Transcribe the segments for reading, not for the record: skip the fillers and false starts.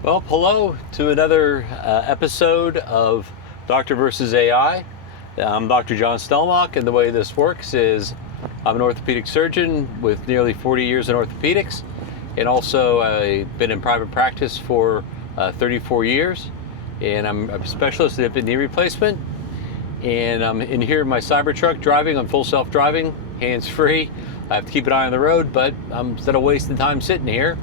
Well, hello to another episode of Doctor versus AI. I'm Dr. John Stelmach, and the way this works is I'm an orthopedic surgeon with nearly 40 years in orthopedics, and also I've been in private practice for 34 years, and I'm a specialist in hip and knee replacement. And I'm in here in my Cybertruck driving on full self-driving, hands-free. I have to keep an eye on the road, but instead of wasting time sitting here,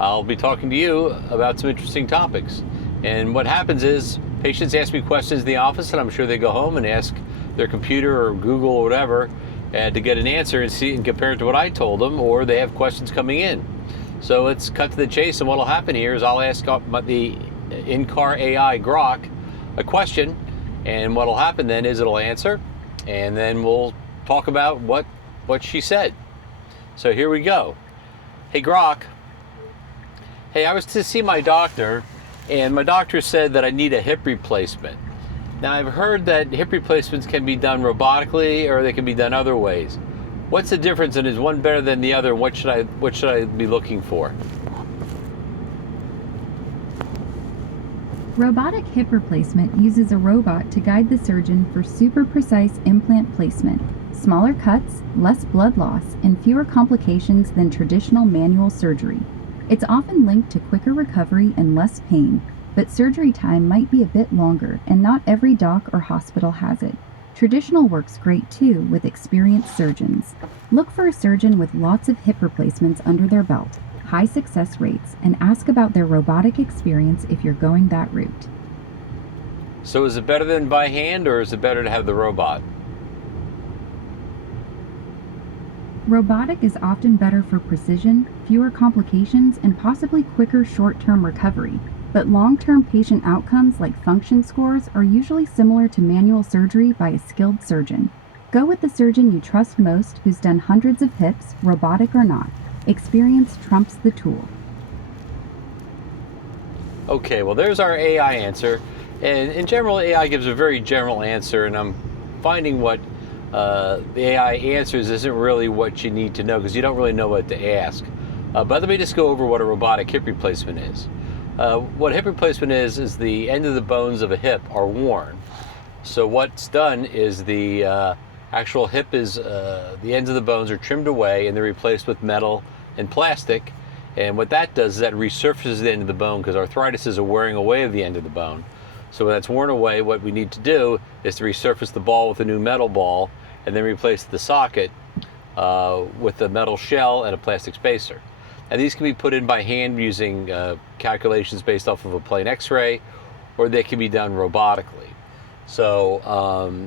I'll be talking to you about some interesting topics. And what happens is patients ask me questions in the office, and I'm sure they go home and ask their computer or Google or whatever to get an answer and see and compare it to what I told them, or they have questions coming in. So let's cut to the chase, and what will happen here is I'll ask the in-car AI Grok a question, and what will happen then is it'll answer, and then we'll talk about what she said. So here we go. Hey Grok. Hey, I was to see my doctor, and my doctor said that I need a hip replacement. Now, I've heard that hip replacements can be done robotically, or they can be done other ways. What's the difference, and is one better than the other? What should I be looking for? Robotic hip replacement uses a robot to guide the surgeon for super precise implant placement, smaller cuts, less blood loss, and fewer complications than traditional manual surgery. It's often linked to quicker recovery and less pain, but surgery time might be a bit longer, and not every doc or hospital has it. Traditional works great too with experienced surgeons. Look for a surgeon with lots of hip replacements under their belt, high success rates, and ask about their robotic experience if you're going that route. So is it better than by hand, or is it better to have the robot? Robotic is often better for precision, fewer complications, and possibly quicker short-term recovery, but long-term patient outcomes like function scores are usually similar to manual surgery by a skilled surgeon. Go with the surgeon you trust most who's done hundreds of hips, robotic or not. Experience trumps the tool. Okay, well there's our AI answer, and in general AI gives a very general answer, and I'm finding what the AI answers isn't really what you need to know, because you don't really know what to ask. But let me just go over what a robotic hip replacement is. What hip replacement is the end of the bones of a hip are worn. So what's done is the actual hip is, the ends of the bones are trimmed away and they're replaced with metal and plastic. And what that does is that resurfaces the end of the bone, because arthritis is a wearing away of the end of the bone. So when that's worn away, what we need to do is to resurface the ball with a new metal ball, and then replace the socket with a metal shell and a plastic spacer. And these can be put in by hand using calculations based off of a plain x-ray, or they can be done robotically. So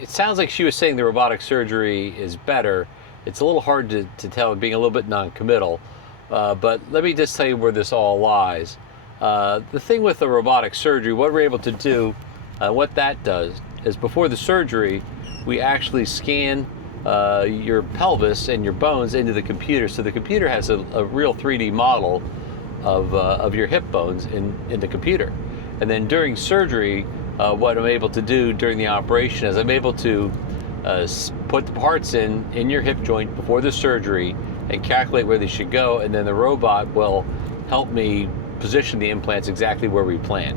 it sounds like she was saying the robotic surgery is better. It's a little hard to tell, being a little bit non-committal, but let me just tell you where this all lies. The thing with the robotic surgery, what we're able to do, what that does is before the surgery, we actually scan your pelvis and your bones into the computer. So the computer has a real 3D model of your hip bones in the computer. And then during surgery, what I'm able to do during the operation is I'm able to put the parts in your hip joint before the surgery and calculate where they should go, and then the robot will help me position the implants exactly where we plan.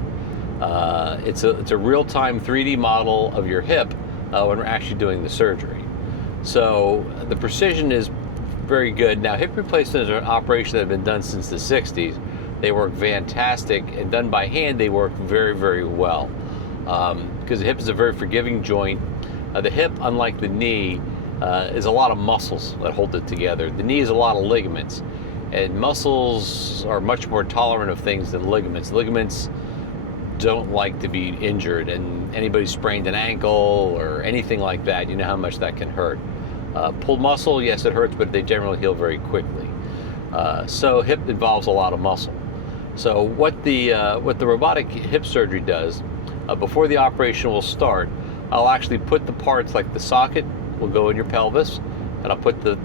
It's a real-time 3D model of your hip when we're actually doing the surgery. So the precision is very good. Now, hip replacement is an operation that has been done since the 60s. They work fantastic, and done by hand, they work very, very well. Because the hip is a very forgiving joint. The hip, unlike the knee, is a lot of muscles that hold it together. The knee is a lot of ligaments, and muscles are much more tolerant of things than ligaments. Ligaments don't like to be injured, and anybody sprained an ankle or anything like that, you know how much that can hurt. Pulled muscle, yes, it hurts, but they generally heal very quickly. So hip involves a lot of muscle. So what the robotic hip surgery does, before the operation will start, I'll actually put the parts, like the socket will go in your pelvis, and I'll put the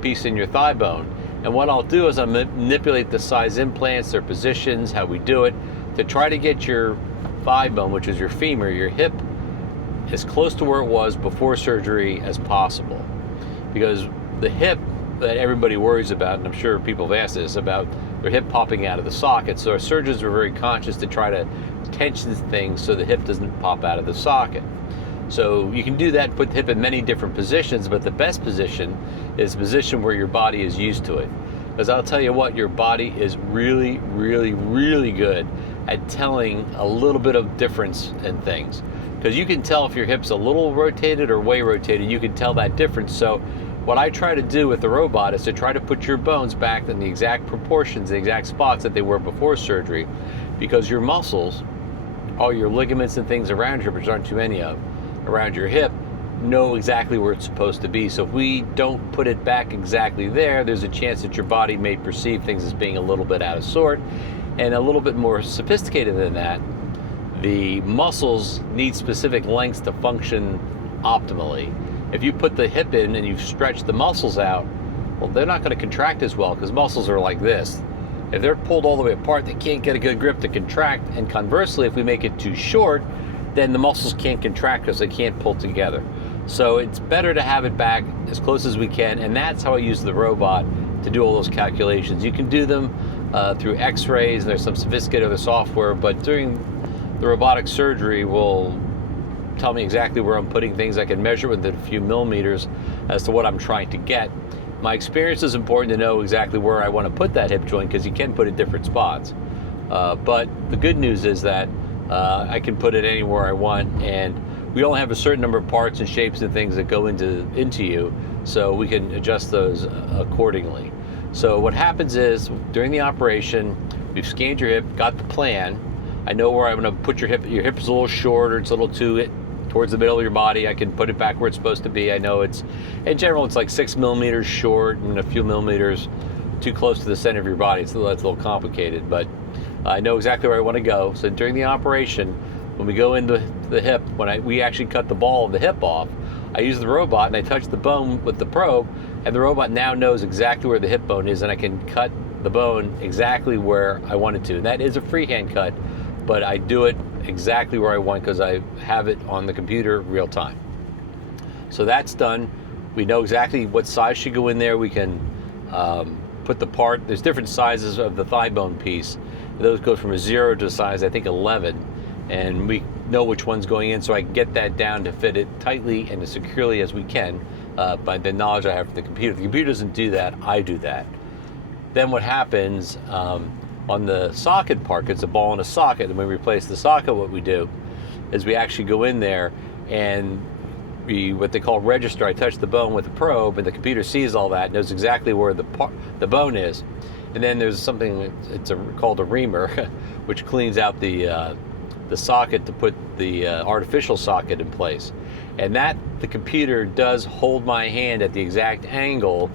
piece in your thigh bone. And what I'll do is I'll manipulate the size implants, their positions, how we do it, to try to get your thigh bone, which is your femur, your hip, as close to where it was before surgery as possible. Because the hip that everybody worries about, and I'm sure people have asked this, about their hip popping out of the socket. So our surgeons were very conscious to try to tension things so the hip doesn't pop out of the socket. So you can do that, put the hip in many different positions, but the best position is a position where your body is used to it. Because I'll tell you what, your body is really, really, really good at telling a little bit of difference in things. Because you can tell if your hip's a little rotated or way rotated, you can tell that difference. So what I try to do with the robot is to try to put your bones back in the exact proportions, the exact spots that they were before surgery, because your muscles, all your ligaments and things around here, which aren't too many of, around your hip, know exactly where it's supposed to be. So if we don't put it back exactly there, there's a chance that your body may perceive things as being a little bit out of sort. And a little bit more sophisticated than that, the muscles need specific lengths to function optimally. If you put the hip in and you stretch the muscles out, well, they're not going to contract as well because muscles are like this. If they're pulled all the way apart, they can't get a good grip to contract. And conversely, if we make it too short, then the muscles can't contract because they can't pull together. So it's better to have it back as close as we can, and that's how I use the robot to do all those calculations. You can do them through x-rays, there's some sophisticated other software, but during the robotic surgery will tell me exactly where I'm putting things. I can measure with a few millimeters as to what I'm trying to get. My experience is important to know exactly where I want to put that hip joint because you can put it in different spots. But the good news is that I can put it anywhere I want, and we only have a certain number of parts and shapes and things that go into you, so we can adjust those accordingly. So what happens is, during the operation, we've scanned your hip, got the plan. I know where I'm going to put your hip. Your hip is a little short, or it's a little too towards the middle of your body. I can put it back where it's supposed to be. I know it's, in general, it's like 6 millimeters short and a few millimeters too close to the center of your body. That's a little complicated, but I know exactly where I want to go. So during the operation, when we go into the hip, we actually cut the ball of the hip off, I use the robot and I touch the bone with the probe, and the robot now knows exactly where the hip bone is, and I can cut the bone exactly where I want it to. And that is a freehand cut, but I do it exactly where I want because I have it on the computer real time. So that's done. We know exactly what size should go in there. We can put the part. There's different sizes of the thigh bone piece. Those go from a 0 to a size, I think, 11. And we know which one's going in, so I can get that down to fit it tightly and as securely as we can by the knowledge I have from the computer. The computer doesn't do that, I do that. Then what happens on the socket part, it's a ball in a socket, and when we replace the socket, what we do is we actually go in there and what they call register. I touch the bone with the probe, and the computer sees all that, knows exactly where the bone is. And then there's something called a reamer, which cleans out the socket to put the artificial socket in place. And that the computer does hold my hand at the exact angle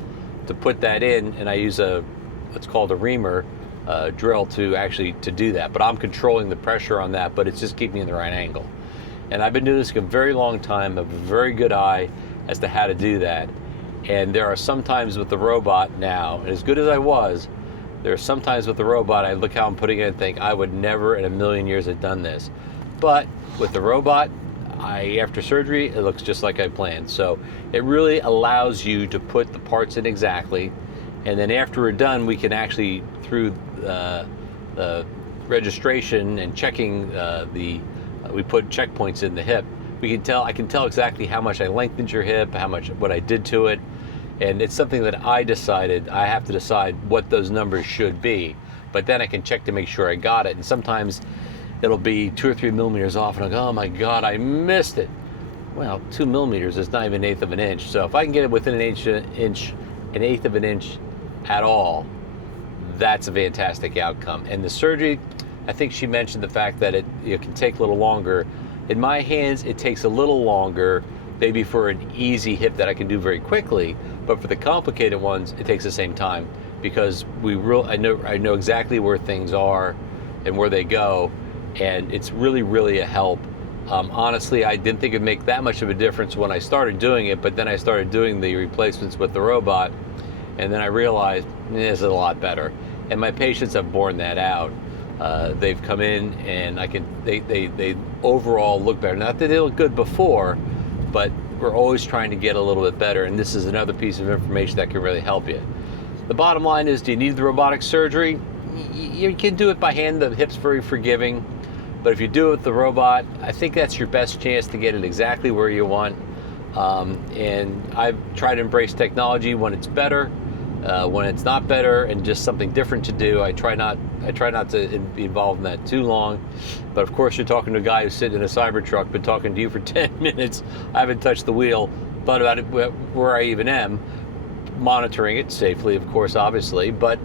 to put that in, and I use what's called a reamer drill to do that. But I'm controlling the pressure on that, but it's just keeping me in the right angle. And I've been doing this a very long time, have a very good eye as to how to do that. And there are some times with the robot now, and as good as I was, there are some times with the robot, I look how I'm putting it and think, I would never in a million years have done this. But with the robot, after surgery, it looks just like I planned. So it really allows you to put the parts in exactly. And then after we're done, we can actually, through the registration and checking we put checkpoints in the hip. I can tell exactly how much I lengthened your hip, what I did to it. And it's something that I have to decide what those numbers should be. But then I can check to make sure I got it. And sometimes it'll be 2 or 3 millimeters off, and I'll go, oh my God, I missed it. Well, 2 millimeters is not even 1/8 of an inch. So if I can get it within an 1/8 of an inch at all, that's a fantastic outcome. And the surgery, I think she mentioned the fact that it can take a little longer. In my hands, it takes a little longer, maybe for an easy hip that I can do very quickly, but for the complicated ones, it takes the same time because I know exactly where things are and where they go, and it's really, really a help. Honestly, I didn't think it'd make that much of a difference when I started doing it, but then I started doing the replacements with the robot, and then I realized this is a lot better. And my patients have borne that out. They've come in, and they overall look better. Not that they look good before, but we're always trying to get a little bit better, and this is another piece of information that can really help you. The bottom line is, do you need the robotic surgery? you can do it by hand. The hip's very forgiving. But if you do it with the robot, I think that's your best chance to get it exactly where you want. And I've tried to embrace technology when it's better, when it's not better, and just something different to do. I try not to be involved in that too long. But of course, you're talking to a guy who's sitting in a Cybertruck, been talking to you for 10 minutes. I haven't touched the wheel, thought about it where I even am, monitoring it safely, of course, obviously. But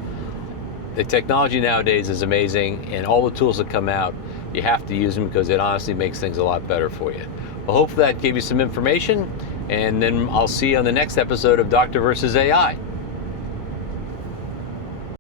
the technology nowadays is amazing, and all the tools that come out, you have to use them because it honestly makes things a lot better for you. Well, hopefully that gave you some information, and then I'll see you on the next episode of Doctor versus AI.